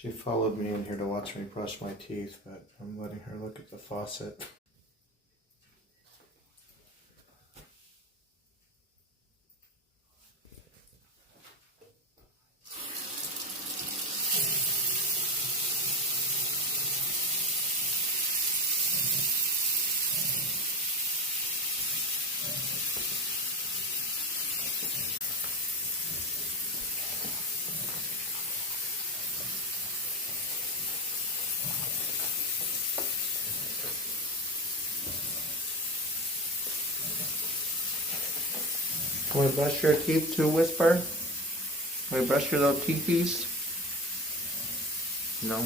She followed me in here to watch me brush my teeth, but I'm letting her look at the faucet. Can we brush your teeth too, Whisper? Can we brush your little teethies? No?